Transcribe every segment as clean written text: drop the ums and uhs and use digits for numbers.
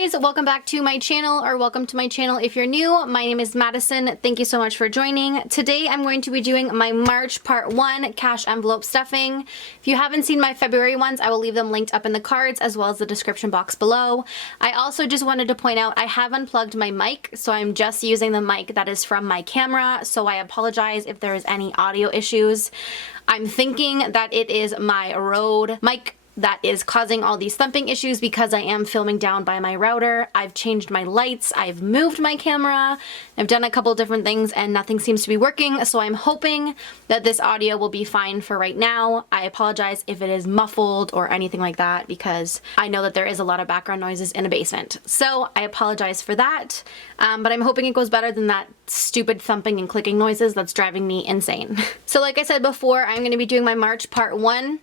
guys, welcome back to my channel, or welcome to my channel if you're new. My name is Madison. Thank you so much for joining. Today I'm going to be doing my March part 1 cash envelope stuffing. If you haven't seen my February ones, I will leave them linked up in the cards as well as the description box below. I also just wanted to point out I have unplugged my mic, so I'm just using the mic that is from my camera, so I apologize if there is any audio issues. I'm thinking that it is my Rode mic that is causing all these thumping issues because I am filming down by my router. I've changed my lights, I've moved my camera, I've done a couple different things and nothing seems to be working, so I'm hoping that this audio will be fine for right now. I apologize if it is muffled or anything like that because I know that there is a lot of background noises in a basement. So I apologize for that, but I'm hoping it goes better than that stupid thumping and clicking noises that's driving me insane. So like I said before, I'm going to be doing my March part 1.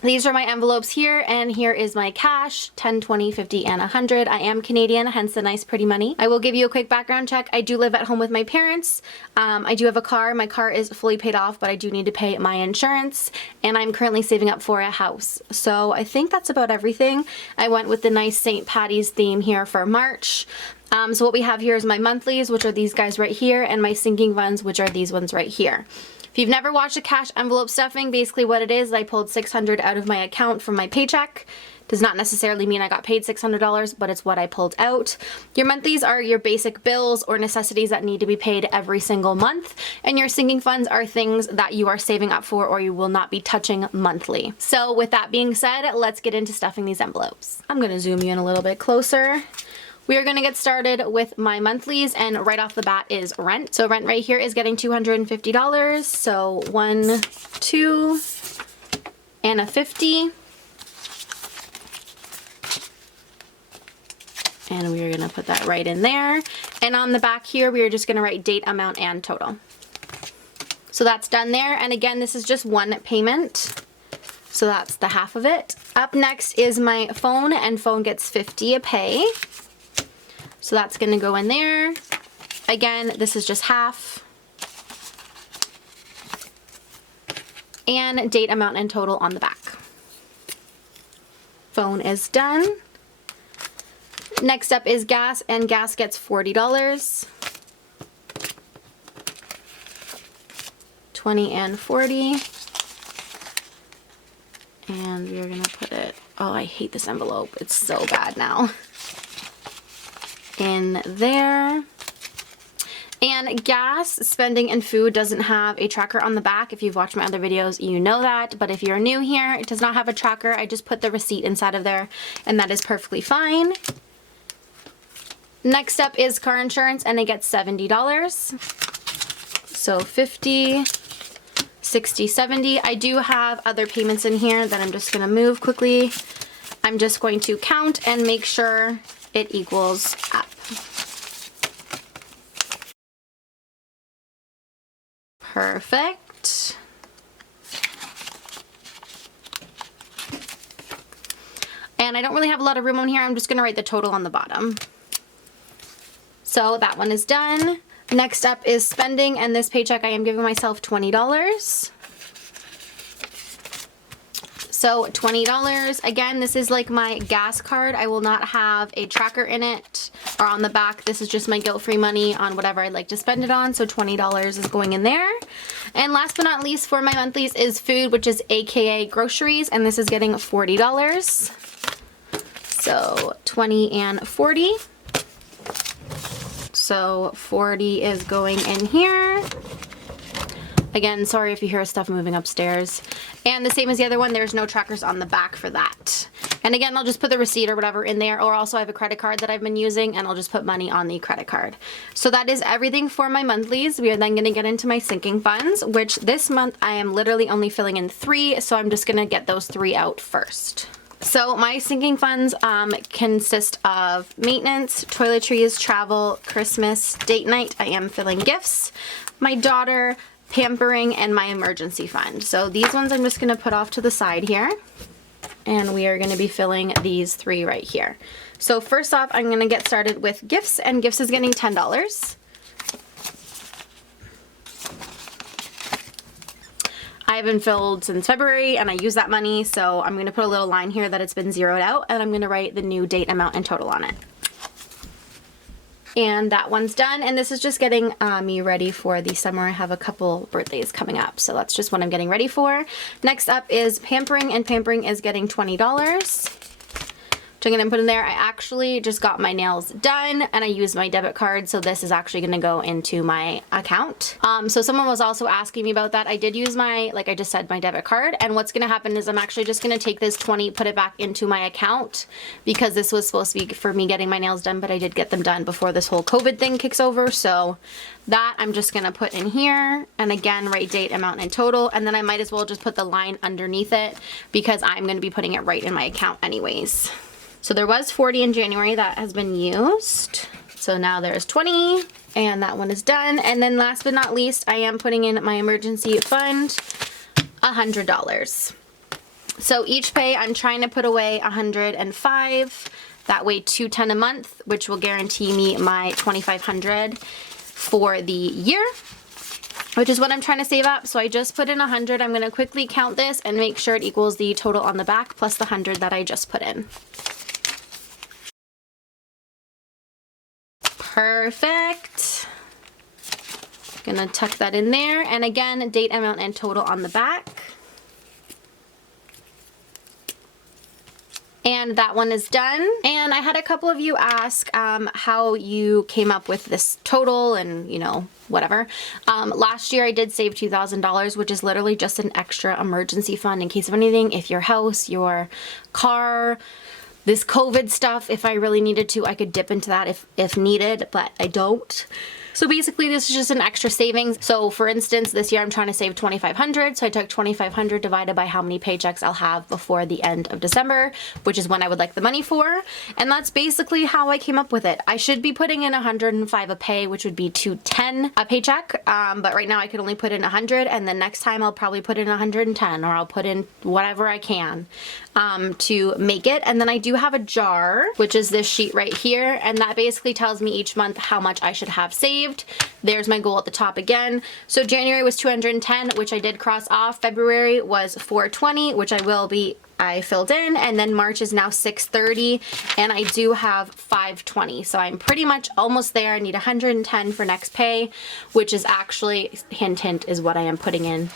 These are my envelopes here, and here is my cash, 10, 20, 50, and 100. I am Canadian, hence the nice pretty money. I will give you a quick background check. I do live at home with my parents. I do have a car. My car is fully paid off, but I do need to pay my insurance, and I'm currently saving up for a house. So I think that's about everything. I went with the nice St. Patty's theme here for March. So what we have here is my monthlies, which are these guys right here, and my sinking funds, which are these ones right here. If you've never watched a cash envelope stuffing, basically what it is, I pulled $600 out of my account from my paycheck. Does not necessarily mean I got paid $600, but it's what I pulled out. Your monthlies are your basic bills or necessities that need to be paid every single month, and your sinking funds are things that you are saving up for or you will not be touching monthly. So with that being said, let's get into stuffing these envelopes. I'm gonna zoom you in a little bit closer. We are going to get started with my monthlies, and right off the bat is rent. So rent right here is getting $250. So 1, 2, and a 50. And we are going to put that right in there. And on the back here, we are just going to write date, amount, and total. So that's done there. And again, this is just one payment. So that's the half of it. Up next is my phone, and phone gets $50 a pay. So that's going to go in there. Again, this is just half. And date, amount, and total on the back. Phone is done. Next up is gas, and gas gets $40. 20 and 40. And we're going to put it, oh, I hate this envelope. It's so bad now. In there. And gas, spending, and food doesn't have a tracker on the back. If you've watched my other videos, you know that. But if you're new here, it does not have a tracker. I just put the receipt inside of there, and that is perfectly fine. Next up is car insurance, and it gets $70. So 50, 60, 70. I do have other payments in here that I'm just going to move quickly. I'm just going to count and make sure it equals up. Perfect. And I don't really have a lot of room on here. I'm just going to write the total on the bottom. So that one is done. Next up is spending, and this paycheck I am giving myself $20. So $20. Again, this is like my gas card. I will not have a tracker in it or on the back. This is just my guilt-free money on whatever I'd like to spend it on. So $20 is going in there. And last but not least for my monthlies is food, which is AKA groceries. And this is getting $40. So 20 and 40. So 40 is going in here. Again, sorry if you hear stuff moving upstairs. And the same as the other one, there's no trackers on the back for that. And again, I'll just put the receipt or whatever in there, or also I have a credit card that I've been using, and I'll just put money on the credit card. So that is everything for my monthlies. We are then going to get into my sinking funds, which this month I am literally only filling in 3, so I'm just going to get those 3 out first. So my sinking funds consist of maintenance, toiletries, travel, Christmas, date night. I am filling gifts, my daughter, pampering, and my emergency fund. So these ones I'm just going to put off to the side here. And we are going to be filling these 3 right here. So first off, I'm going to get started with gifts, and gifts is getting $10. I haven't filled since February and I use that money, so I'm going to put a little line here that it's been zeroed out, and I'm going to write the new date, amount, and total on it. And that one's done. And this is just getting me ready for the summer. I have a couple birthdays coming up, so that's just what I'm getting ready for. Next up is pampering, and pampering is getting $20. Which I'm gonna put in there. I actually just got my nails done and I used my debit card, so this is actually gonna go into my account. So someone was also asking me about that. I did use my, like I just said, my debit card, and what's gonna happen is I'm actually just gonna take this 20, put it back into my account, because this was supposed to be for me getting my nails done, but I did get them done before this whole COVID thing kicks over, so that I'm just gonna put in here, and again, write date, amount, and total, and then I might as well just put the line underneath it because I'm gonna be putting it right in my account anyways. So there was 40 in January that has been used. So now there's 20, and that one is done. And then last but not least, I am putting in my emergency fund, $100. So each pay, I'm trying to put away 105. That way $210 a month, which will guarantee me my $2,500 for the year, which is what I'm trying to save up. So I just put in 100. I'm gonna quickly count this and make sure it equals the total on the back plus the 100 that I just put in. Perfect. Gonna tuck that in there, and again, date, amount, and total on the back. And that one is done. And I had a couple of you ask how you came up with this total and, you know, whatever. Last year I did save $2,000, which is literally just an extra emergency fund in case of anything. If your house, your car, this COVID stuff, if I really needed to, I could dip into that if needed, but I don't. So basically this is just an extra savings. So for instance, this year I'm trying to save $2,500. So I took $2,500 divided by how many paychecks I'll have before the end of December, which is when I would like the money for. And that's basically how I came up with it. I should be putting in 105 a pay, which would be $210 a paycheck. But right now I could only put in 100, and then next time I'll probably put in 110, or I'll put in whatever I can to make it. And then I do have a jar, which is this sheet right here. And that basically tells me each month how much I should have saved. There's my goal at the top again. So January was 210, which I did cross off. February was 420, which I filled in, and then March is now 630, and I do have 520. So I'm pretty much almost there. I need 110 for next pay, which is actually, hint, hint, is what I am putting in,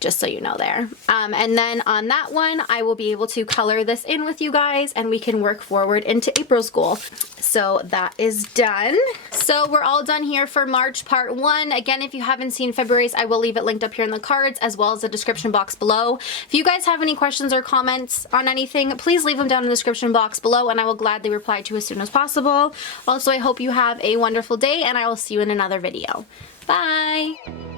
just so you know there. And then on that one, I will be able to color this in with you guys, and we can work forward into April's goal. So that is done. So we're all done here for March part 1. Again, if you haven't seen February's, I will leave it linked up here in the cards as well as the description box below. If you guys have any questions or comments on anything, please leave them down in the description box below, and I will gladly reply to as soon as possible. Also, I hope you have a wonderful day, and I will see you in another video. Bye!